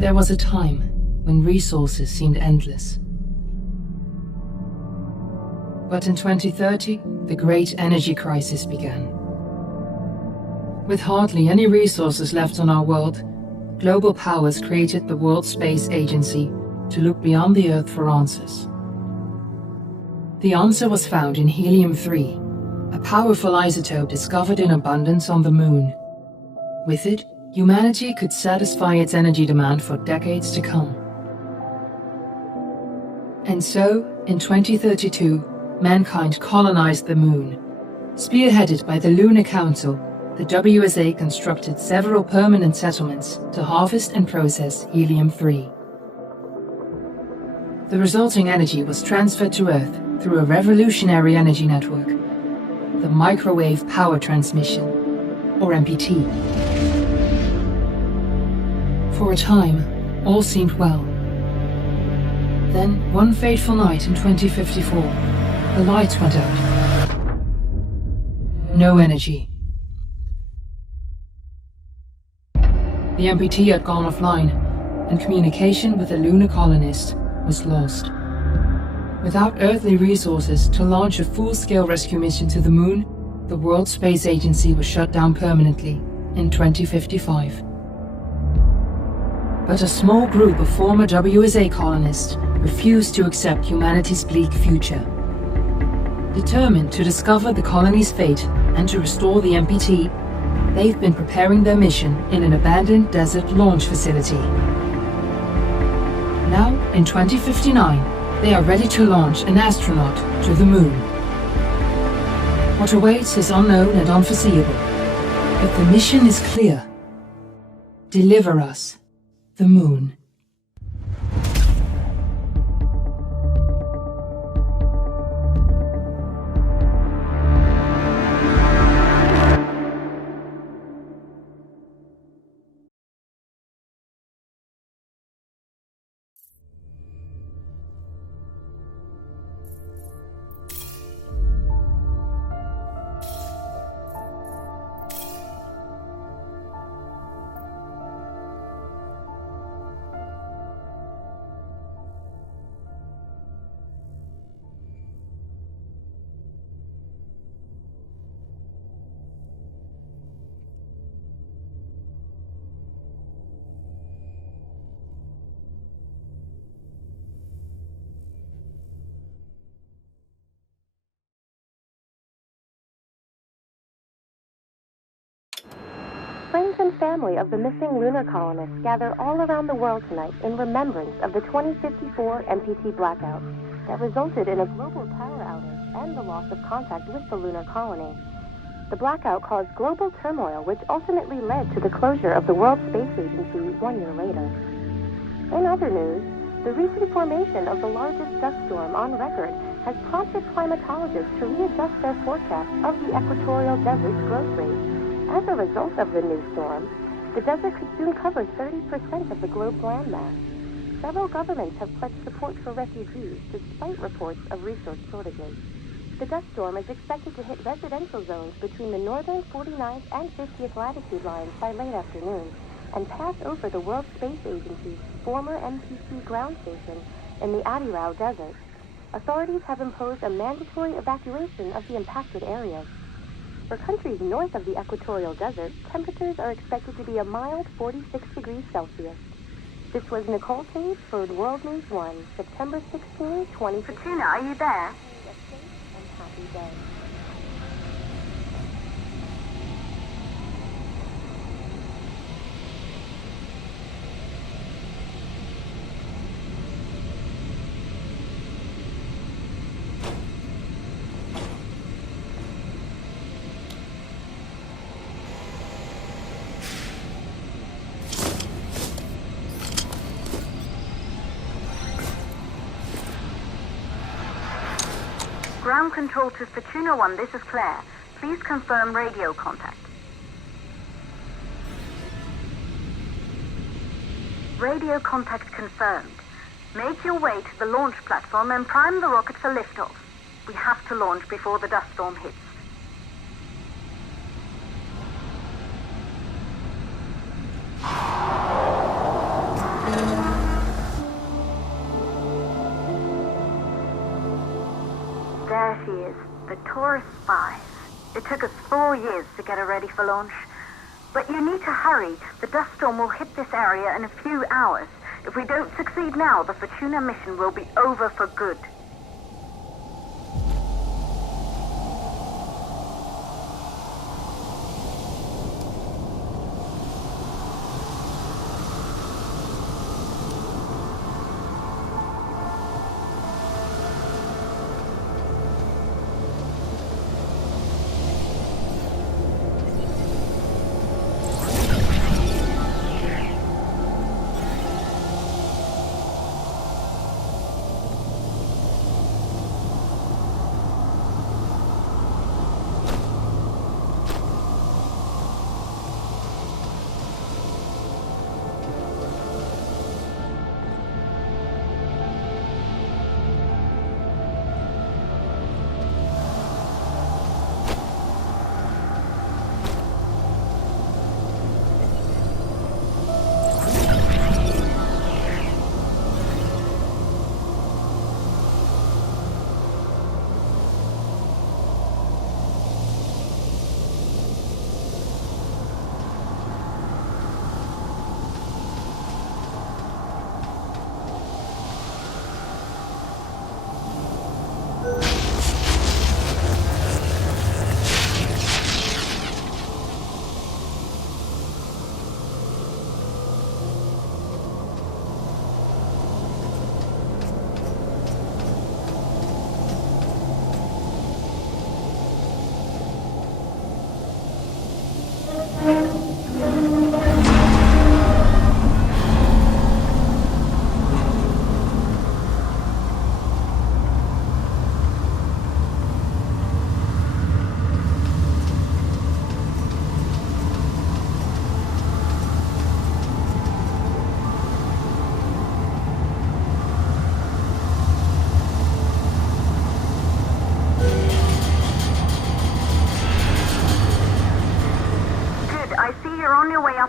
There was a time when resources seemed endless. But in 2030, the great energy crisis began. With hardly any resources left on our world, global powers created the World Space Agency to look beyond the Earth for answers. The answer was found in helium-3, a powerful isotope discovered in abundance on the Moon. With it, humanity could satisfy its energy demand for decades to come. And so, in 2032, mankind colonized the Moon. Spearheaded by the Lunar Council, the WSA constructed several permanent settlements to harvest and process helium-3. The resulting energy was transferred to Earth through a revolutionary energy network, the Microwave Power Transmission, or MPT. For a time, all seemed well. Then, one fateful night in 2054, the lights went out. No energy. The MPT had gone offline, and communication with the lunar colonist was lost. Without earthly resources to launch a full-scale rescue mission to the Moon, the World Space Agency was shut down permanently in 2055. But a small group of former WSA colonists refused to accept humanity's bleak future. Determined to discover the colony's fate and to restore the MPT, they've been preparing their mission in an abandoned desert launch facility. Now, in 2059, they are ready to launch an astronaut to the Moon. What awaits is unknown and unforeseeable, but the mission is clear. Deliver us the Moon. Friends and family of the missing lunar colonists gather all around the world tonight in remembrance of the 2054 MPT blackout that resulted in a global power outage and the loss of contact with the lunar colony. The blackout caused global turmoil, which ultimately led to the closure of the World Space Agency 1 year later. In other news, the recent formation of the largest dust storm on record has prompted climatologists to readjust their forecast of the equatorial desert's growth rate. As a result of the new storm, the desert could soon cover 30% of the globe's landmass. Several governments have pledged support for refugees despite reports of resource shortages. The dust storm is expected to hit residential zones between the northern 49th and 50th latitude lines by late afternoon and pass over the World Space Agency's former MPT ground station in the Adirau Desert. Authorities have imposed a mandatory evacuation of the impacted areas. For countries north of the equatorial desert, temperatures are expected to be a mild 46 degrees Celsius. This was Nicole Cage for World News 1, September 16, 2015. Petunia, are you there? A safe and happy day. Ground control to Fortuna 1, this is Claire. Please confirm radio contact. Radio contact confirmed. Make your way to the launch platform and prime the rocket for liftoff. We have to launch before the dust storm hits. There she is, the Taurus 5. It took us 4 years to get her ready for launch. But you need to hurry. The dust storm will hit this area in a few hours. If we don't succeed now, the Fortuna mission will be over for good.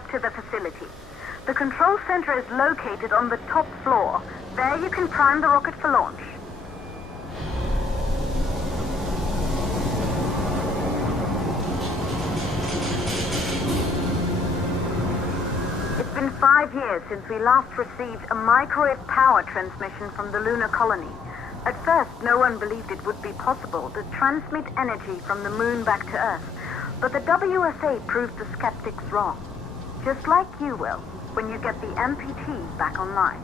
To the facility. The control center is located on the top floor. There you can prime the rocket for launch. It's been 5 years since we last received a microwave power transmission from the lunar colony. At first, no one believed it would be possible to transmit energy from the moon back to Earth, but the WSA proved the skeptics wrong. Just like you will, when you get the MPT back online.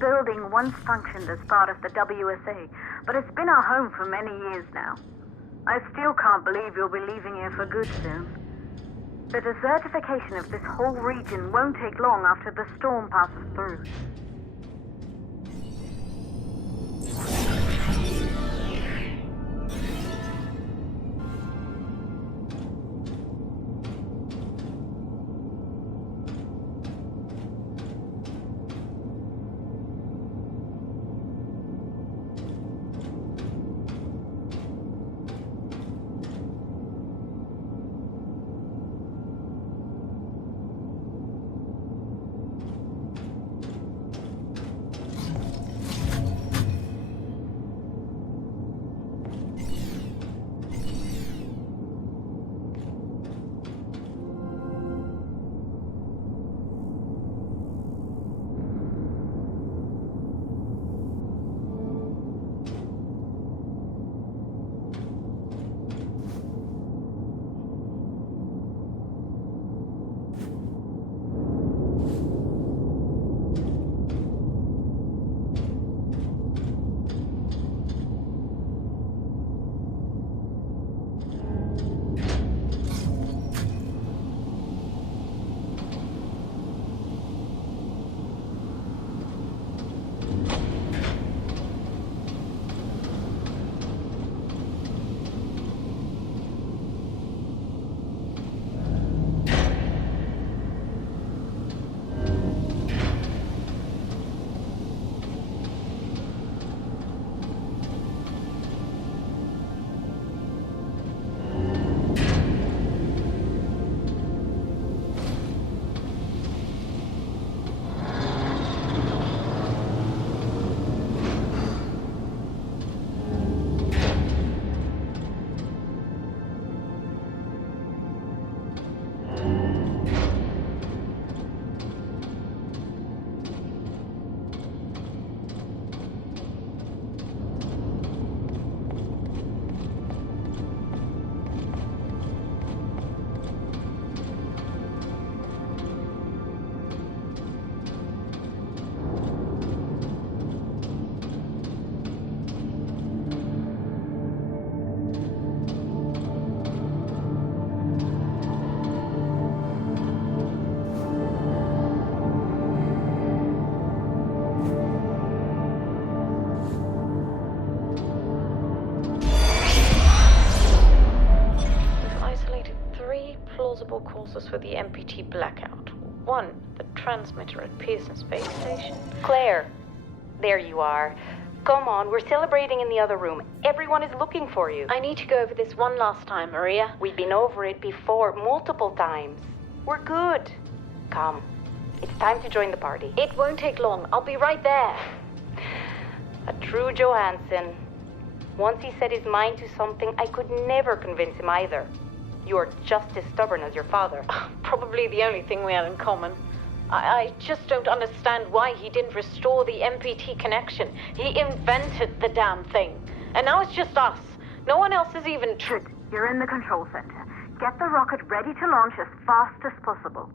Building once functioned as part of the WSA, but it's been our home for many years now. I still can't believe you'll be leaving here for good soon. The desertification of this whole region won't take long after the storm passes through. possible causes for the MPT blackout. 1, the transmitter at Pearson Space Station. Claire, there you are. Come on, we're celebrating in the other room. Everyone is looking for you. I need to go over this one last time, Maria. We've been over it before, multiple times. We're good. Come, it's time to join the party. It won't take long. I'll be right there. A true Johansson. Once he set his mind to something, I could never convince him either. You're just as stubborn as your father. Probably the only thing we have in common. I just don't understand why he didn't restore the MPT connection. He invented the damn thing. And now it's just us. No one else is even... You're in the control center. Get the rocket ready to launch as fast as possible.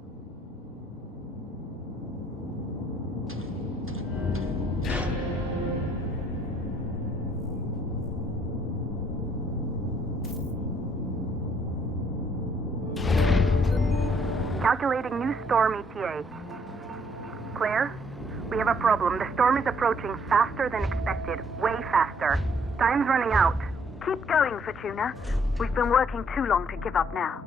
Calculating new storm ETA. Claire, we have a problem. The storm is approaching faster than expected. Way faster. Time's running out. Keep going, Fortuna. We've been working too long to give up now.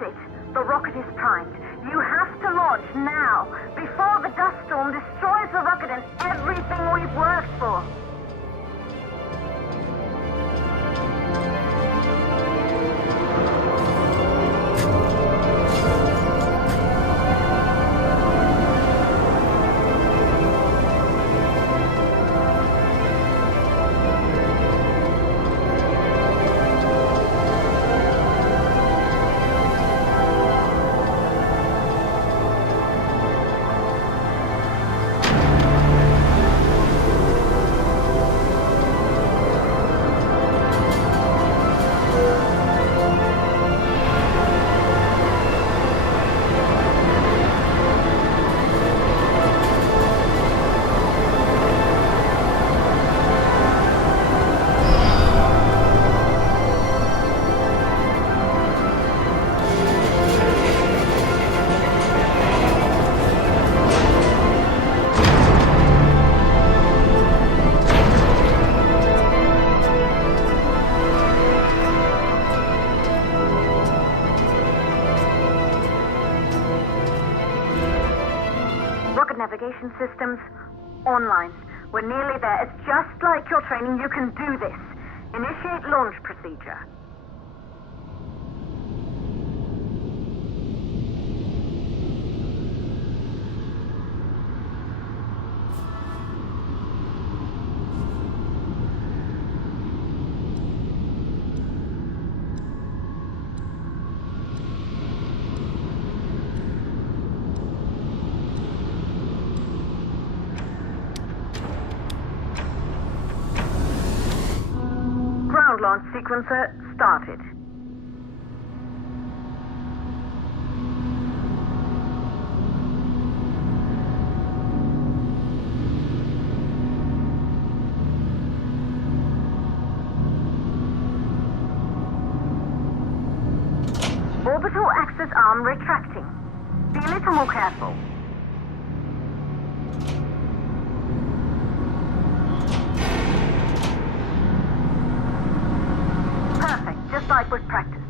That's it. The rocket is primed. You have to launch now, before the dust storm destroys the rocket and everything we've worked for. Navigation systems online. We're nearly there. It's just like your training. You can do this. Initiate launch procedure. Ground launch sequencer started. Orbital access arm retracting. Be a little more careful. Perfect, just like we've practiced.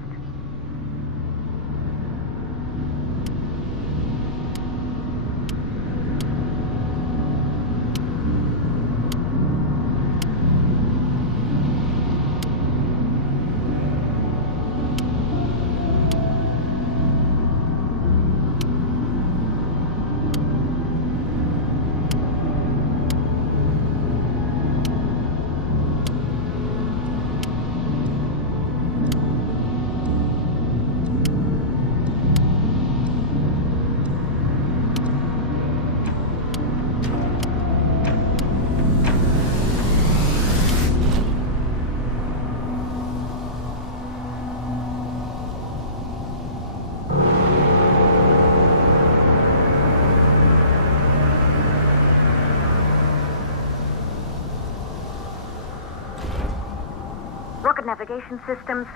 Rocket navigation systems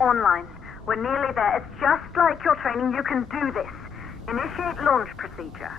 online. We're nearly there. It's just like your training. You can do this. Initiate launch procedure.